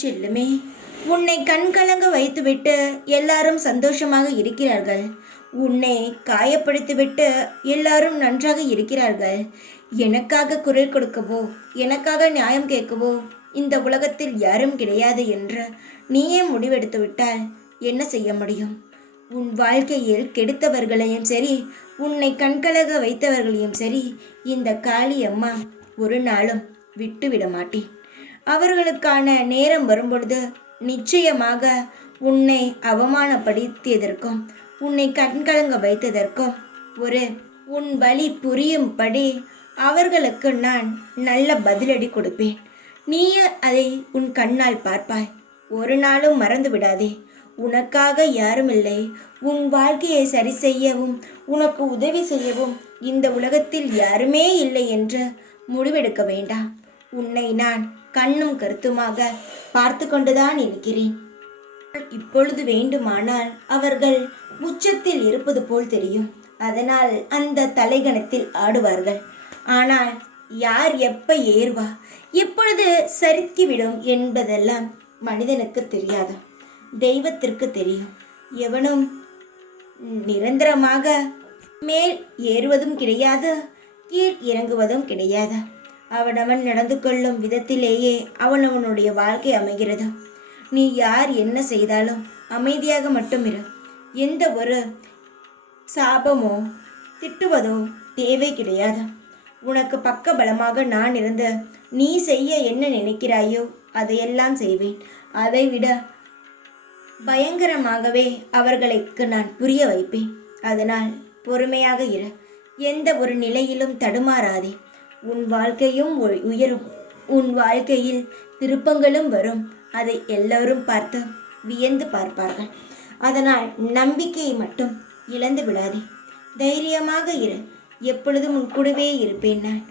செல்லுமே, உன்னை கண்கலங்க வைத்துவிட்டு எல்லாரும் சந்தோஷமாக இருக்கிறார்கள். உன்னை காயப்படுத்திவிட்டு எல்லாரும் நன்றாக இருக்கிறார்கள். எனக்காக குரல் கொடுக்கவோ, எனக்காக நியாயம் கேட்கவோ இந்த உலகத்தில் யாரும் கிடையாது என்று நீயே முடிவெடுத்து விட்டால் என்ன செய்ய முடியும்? உன் வாழ்க்கையில் கெடுத்தவர்களையும் சரி, உன்னை கண்கலக வைத்தவர்களையும் சரி, இந்த காளியம்மா ஒரு நாளும் விட்டுவிட மாட்டேன். அவர்களுக்கான நேரம் வரும்பொழுது நிச்சயமாக உன்னை அவமானப்படுத்தியதற்கும் உன்னை கண்கலங்க வைத்ததற்கும் உன் வழி புரியும்படி அவர்களுக்கு நான் நல்ல பதிலடி கொடுப்பேன். நீ அதை உன் கண்ணால் பார்ப்பாய். ஒரு நாளும் மறந்து விடாதே. உனக்காக யாரும் இல்லை. உன் வாழ்க்கையை சரி செய்யவும் உனக்கு உதவி செய்யவும் இந்த உலகத்தில் யாருமே இல்லை என்று முடிவெடுக்க வேண்டாம். உன்னை நான் கண்ணும் கருத்துமாக பார்த்து கொண்டுதான் இருக்கிறேன். இப்பொழுது வேண்டுமானால் அவர்கள் உச்சத்தில் இருப்பது போல் தெரியும். அதனால் அந்த தலைகணத்தில் ஆடுவார்கள். ஆனால் யார் எப்ப ஏறுவா, எப்பொழுது சறுக்கிவிடும் என்பதெல்லாம் மனிதனுக்கு தெரியாது, தெய்வத்திற்கு தெரியும். எவனும் நிரந்தரமாக மேல் ஏறுவதும் கிடையாது, கீழ் இறங்குவதும் கிடையாது. அவனவன் நடந்து கொள்ளும் விதத்திலேயே அவனவனுடைய வாழ்க்கை அமைகிறது. நீ யார் என்ன செய்தாலும் அமைதியாக மட்டும் இரு. எந்த ஒரு சாபமோ திட்டுவதோ தேவை கிடையாது. உனக்கு பக்க பலமாக நான் இருந்து நீ செய்ய என்ன நினைக்கிறாயோ அதையெல்லாம் செய்வேன். அதைவிட பயங்கரமாகவே அவர்களுக்கு நான் புரிய வைப்பேன். அதனால் பொறுமையாக இரு. எந்த ஒரு நிலையிலும் தடுமாறாதே. உன் வாழ்க்கையும் உயரும். உன் வாழ்க்கையில் திருப்பங்களும் வரும். அதை எல்லோரும் பார்த்து வியந்து பார்ப்பார்கள். அதனால் நம்பிக்கையை மட்டும் இழந்து விடாதே. தைரியமாக இரு. எப்பொழுதும் உன் கூடவே இருப்பேன் நான்.